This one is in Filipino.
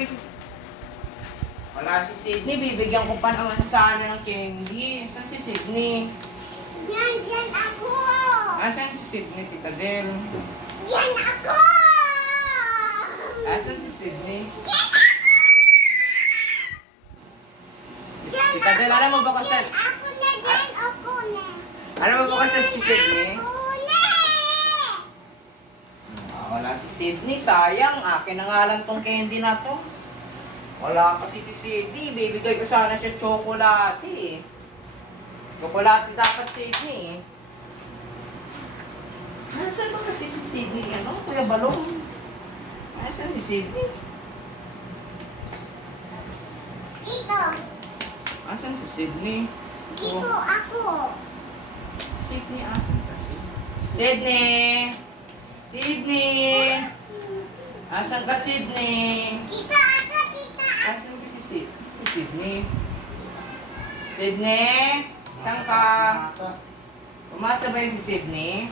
Wala si Sydney. Bibigyan ko pa naman sana ng candy. Saan si Sydney? Diyan ako! Asan si Sydney, Tita Del? Diyan ako! Asan si Sydney? Diyan Tita Del, alam mo ba kung saan? Ako na dyan, ako na. Alam mo ba kung saan si Sydney? Ako na! Wala si Sydney. Sayang. Akin na nga lang tong candy na to. Wala kasi si Sydney. Bibigay ko sana siya tsokolate eh. Tsokolate dapat Sydney eh. Nasaan ba kasi si Sydney? Ano? Kuya Balong? Nasaan si Sydney? Dito. Asan si Sydney? Dito ako. Sydney, asan kasi? Sydney! Sydney! Asan ka, Sydney? Dito ako, dito. Asan ka si Sydney? Sydney? Saan ka? Umasa ba yung si Sydney?